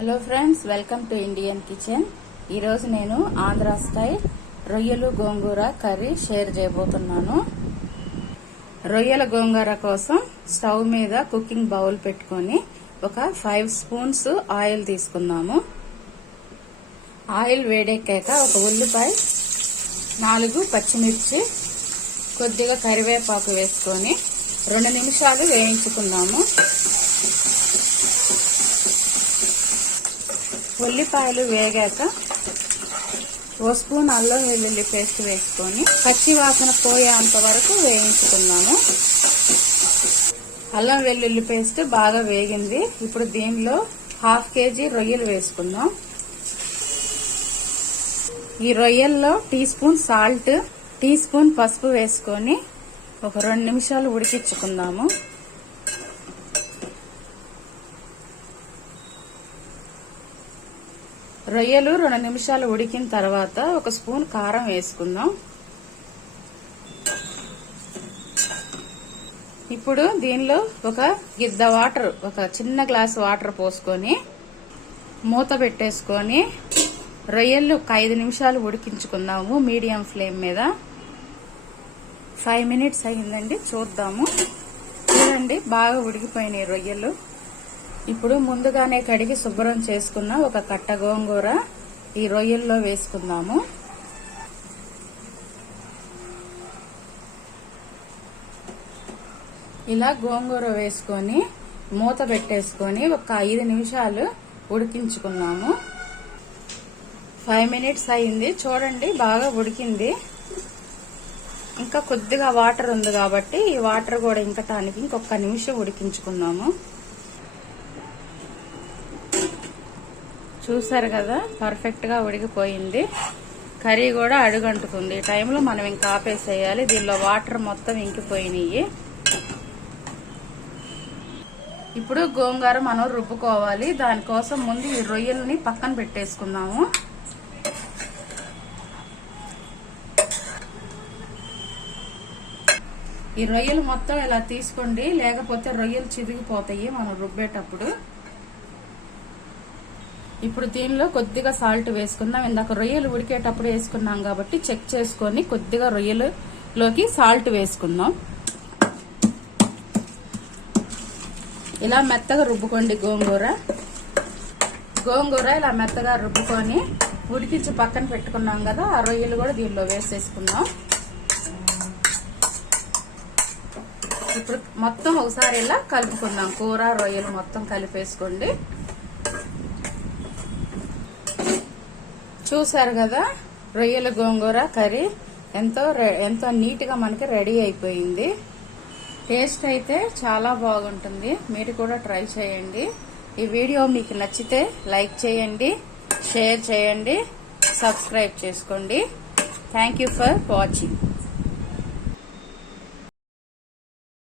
Hello friends, welcome to Indian kitchen. ఈరోజు నేను Andhra style రొయ్యలు గోంగూర కర్రీ షేర్ చేయబోతున్నాను. రొయ్యల గోంగూర కోసం స్టవ్ మీద కుకింగ్ బౌల్ పెట్టుకొని ఒక 5 స్పూన్స్ ఆయిల్ తీసుకుందాము. ఆయిల్ వేడెక్కాక ఒక ఉల్లిపాయ, 4 పచ్చిమిర్చి, కొద్దిగా కరివేపాకు వేసుకొని 2 నిమిషాలు వేయించుకుందాము. ఉల్లిపాయలు వేగాక 1 స్పూన్ అల్లం వెల్లుల్లి పేస్ట్ వేసుకొని పచ్చి వాసన పోయేంత వరకు వేయించుకుందాము. అల్లం వెల్లుల్లి పేస్ట్ బాగా వేగింది. ఇప్పుడు దీనిలో 1/2 కేజీ రొయ్యలు వేసుకుందాం. ఈ రొయ్యల్లో teaspoon salt, teaspoon పసుపు వేసుకొని ఒక 2 నిమిషాలు ఉడికించుకుందాము. రొయ్యలు 2 నిమిషాలు ఉడికిన తర్వాత 1 స్పూన్ కారం వేసుకుందాం. ఇప్పుడు దీనిలో ఒక గిద్ద వాటర్, ఒక చిన్న గ్లాస్ వాటర్ పోసుకొని మూత పెట్టేసుకొని రొయ్యలు 5 నిమిషాలు ఉడికించుకుందాము మీడియం ఫ్లేమ్ మీద. 5 మినిట్స్ అయిందండి, చూద్దాము. చూడండి, బాగా ఉడికిపోయినాయి రొయ్యలు. ఇప్పుడు ముందుగానే కడిగి శుభ్రం చేసుకున్న ఒక కట్ట గోంగూర ఈ రొయ్యల్లో వేసుకుందాము. ఇలా గోంగూర వేసుకొని మూత పెట్టేసుకొని ఒక 5 నిమిషాలు ఉడికించుకున్నాము. 5 మినిట్స్ అయింది, చూడండి బాగా ఉడికింది. ఇంకా కొద్దిగా వాటర్ ఉంది కాబట్టి ఈ వాటర్ కూడా ఇంకటానికి ఇంకొక నిమిషం ఉడికించుకుందాము. చూసారు కదా, పర్ఫెక్ట్ గా ఉడికిపోయింది. కర్రీ కూడా అడుగంటుకుంది. ఈ టైంలో మనం ఇంకా ఆపేసేయాలి. దీనిలో వాటర్ మొత్తం ఇంకిపోయినాయి. ఇప్పుడు గోంగూర మనం రుబ్బుకోవాలి. దానికోసం ముందు ఈ రొయ్యల్ని పక్కన పెట్టేసుకుందాము. ఈ రొయ్యలు మొత్తం ఇలా తీసుకోండి, లేకపోతే రొయ్యలు చిరిగిపోతాయి మనం రుబ్బేటప్పుడు. ఇప్పుడు దీనిలో కొద్దిగా సాల్ట్ వేసుకుందాం. ఇందాక రొయ్యలు ఉడికేటప్పుడు వేసుకున్నాం కాబట్టి చెక్ చేసుకొని కొద్దిగా రొయ్యలలోకి సాల్ట్ వేసుకుందాం. ఇలా మెత్తగా రుబ్బుకోండి గోంగూర ఇలా మెత్తగా రుబ్బుకొని ఉడికించి పక్కన పెట్టుకున్నాం కదా, ఆ రొయ్యలు కూడా దీనిలో వేసేసుకుందాం. ఇప్పుడు మొత్తం ఒకసారి ఇలా కలుపుకుందాం. కూర రొయ్యలు మొత్తం కలిపేసుకోండి. చూసారు కదా, రొయ్యల గోంగూర కర్రీ ఎంతో నీట్ గా మనకి రెడీ అయిపోయింది. టేస్ట్ అయితే చాలా బాగుంటుంది. మీరు కూడా ట్రై చేయండి. ఈ వీడియో మీకు నచ్చితే లైక్ చేయండి, షేర్ చేయండి, సబ్స్క్రైబ్ చేసుకోండి. Thank you for watching.